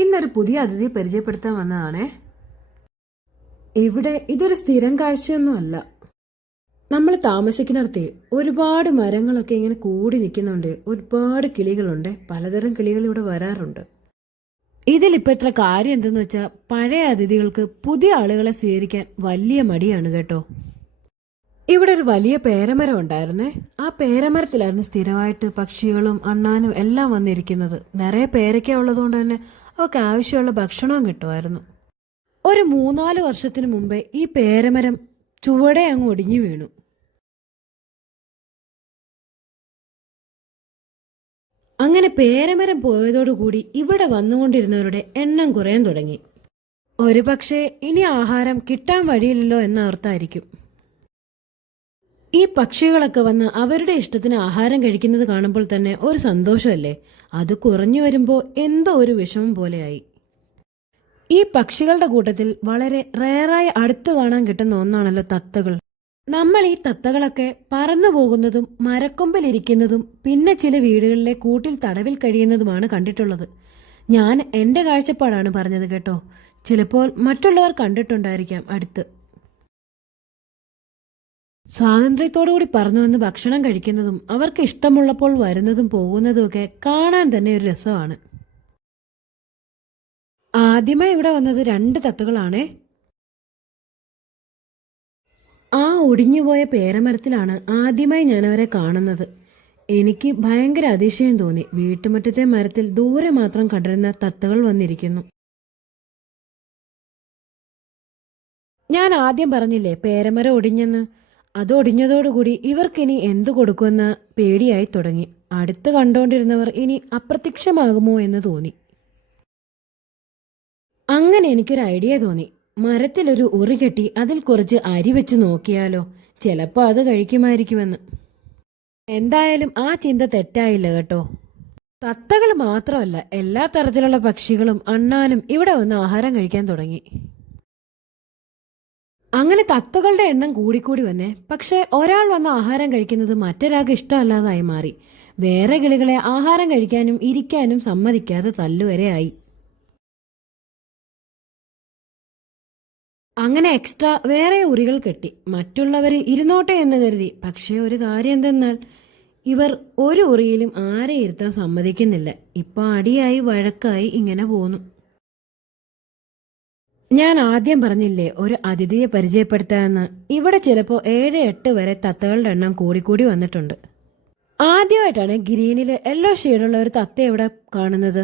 ഇന്നൊരു പുതിയ അതിഥിയെ പരിചയപ്പെടുത്താൻ വന്നതാണേ. ഇവിടെ ഇതൊരു സ്ഥിരം കാഴ്ചയൊന്നുമല്ല. നമ്മൾ താമസിക്കുന്നിടത്ത് ഒരുപാട് മരങ്ങളൊക്കെ ഇങ്ങനെ കൂടി നിൽക്കുന്നുണ്ട്. ഒരുപാട് കിളികളുണ്ട്. പലതരം കിളികൾ ഇവിടെ വരാറുണ്ട്. ഇതിലിപ്പോൾ ഇത്ര കാര്യം എന്തെന്ന് വെച്ചാൽ പഴയ അതിഥികൾക്ക് പുതിയ ആളുകളെ സ്വീകരിക്കാൻ വലിയ മടിയാണ് കേട്ടോ. ഇവിടെ ഒരു വലിയ പേരമരം ഉണ്ടായിരുന്നേ. ആ പേരമരത്തിലായിരുന്നു സ്ഥിരമായിട്ട് പക്ഷികളും അണ്ണാനും എല്ലാം വന്നിരിക്കുന്നത്. നിറയെ പേരയ്ക്ക ഉള്ളതുകൊണ്ട് തന്നെ അവർക്ക് ആവശ്യമുള്ള ഭക്ഷണവും കിട്ടുമായിരുന്നു. ഒരു 3-4 വർഷത്തിന് മുമ്പേ ഈ പേരമരം ചുവടെ അങ്ങ് ഒടിഞ്ഞു വീണു. അങ്ങനെ പേരമരം പോയതോടുകൂടി ഇവിടെ വന്നുകൊണ്ടിരുന്നവരുടെ എണ്ണം കുറയാൻ തുടങ്ങി. ഒരു പക്ഷേ ഇനി ആഹാരം കിട്ടാൻ വഴിയില്ലല്ലോ എന്ന അർത്ഥമായിരിക്കും. ഈ പക്ഷികളൊക്കെ വന്ന് അവരുടെ ഇഷ്ടത്തിന് ആഹാരം കഴിക്കുന്നത് കാണുമ്പോൾ തന്നെ ഒരു സന്തോഷമല്ലേ. അത് കുറഞ്ഞു വരുമ്പോൾ എന്തോ ഒരു വിഷമം പോലെയായി. ഈ പക്ഷികളുടെ കൂട്ടത്തിൽ വളരെ റെയറായി അടുത്ത് കാണാൻ കിട്ടുന്ന ഒന്നാണല്ലോ തത്തകൾ. നമ്മൾ ഈ തത്തകളൊക്കെ പറന്നു പോകുന്നതും മരക്കൊമ്പിലിരിക്കുന്നതും പിന്നെ ചില വീടുകളിലെ കൂട്ടിൽ തടവിൽ കഴിയുന്നതുമാണ് കണ്ടിട്ടുള്ളത്. ഞാൻ എൻ്റെ കാഴ്ചപ്പാടാണ് പറഞ്ഞത് കേട്ടോ. ചിലപ്പോൾ മറ്റുള്ളവർ കണ്ടിട്ടുണ്ടായിരിക്കാം അടുത്ത്. സ്വാതന്ത്ര്യത്തോടുകൂടി പറന്നു വന്ന് ഭക്ഷണം കഴിക്കുന്നതും അവർക്ക് ഇഷ്ടമുള്ളപ്പോൾ വരുന്നതും പോകുന്നതും ഒക്കെ കാണാൻ തന്നെ ഒരു രസമാണ്. ആദ്യമായി ഇവിടെ വന്നത് 2 തത്തകളാണേ. ആ ഒടിഞ്ഞുപോയ പേരമരത്തിലാണ് ആദ്യമായി ഞാൻ അവരെ കാണുന്നത്. എനിക്ക് ഭയങ്കര അതിശയം തോന്നി. വീട്ടുമുറ്റത്തെ മരത്തിൽ ദൂരെ മാത്രം കണ്ടിരുന്ന തത്തകൾ വന്നിരിക്കുന്നു. ഞാൻ ആദ്യം പറഞ്ഞില്ലേ പേരമരം ഒടിഞ്ഞെന്ന്. അത് ഒടിഞ്ഞതോടുകൂടി ഇവർക്കിനി എന്തു കൊടുക്കുമെന്ന പേടിയായി തുടങ്ങി. അടുത്ത് കണ്ടോണ്ടിരുന്നവർ ഇനി അപ്രത്യക്ഷമാകുമോ എന്ന് തോന്നി. അങ്ങനെ എനിക്കൊരു ഐഡിയ തോന്നി. മരത്തിലൊരു ഉറി കെട്ടി അതിൽ കുറച്ച് അരി വെച്ച് നോക്കിയാലോ, ചിലപ്പോൾ അത് കഴിക്കുമായിരിക്കുമെന്ന്. എന്തായാലും ആ ചിന്ത തെറ്റായില്ല കേട്ടോ. തത്തകൾ മാത്രമല്ല, എല്ലാ തരത്തിലുള്ള പക്ഷികളും അണ്ണാനും ഇവിടെ വന്ന് ആഹാരം കഴിക്കാൻ തുടങ്ങി. അങ്ങനെ തത്തകളുടെ എണ്ണം കൂടിക്കൂടി വന്നേ. പക്ഷെ ഒരാൾ വന്ന് ആഹാരം കഴിക്കുന്നത് മറ്റൊരാൾക്ക് ഇഷ്ടമല്ലാതായി മാറി. വേറെ കിളികളെ ആഹാരം കഴിക്കാനും ഇരിക്കാനും സമ്മതിക്കാതെ തല്ലുവരെയായി. അങ്ങനെ എക്സ്ട്രാ വേറെ ഉറികൾ കെട്ടി മറ്റുള്ളവർ ഇരുന്നോട്ടെ എന്ന് കരുതി. പക്ഷേ ഒരു കാര്യം എന്തെന്നാൽ ഇവർ ഒരു ഉറിയിലും ആരെ ഇരുത്താൻ സമ്മതിക്കുന്നില്ല. ഇപ്പൊ അടിയായി വഴക്കായി ഇങ്ങനെ പോന്നു. ഞാൻ ആദ്യം പറഞ്ഞില്ലേ ഒരു അതിഥിയെ പരിചയപ്പെടുത്താമെന്ന്. ഇവിടെ ചിലപ്പോൾ 7-8 വരെ തത്തകളുടെ എണ്ണം കൂടിക്കൂടി വന്നിട്ടുണ്ട്. ആദ്യമായിട്ടാണ് ഗ്രീനില് യെല്ലോ ഷെയ്ഡുള്ള ഒരു തത്ത ഇവിടെ കാണുന്നത്.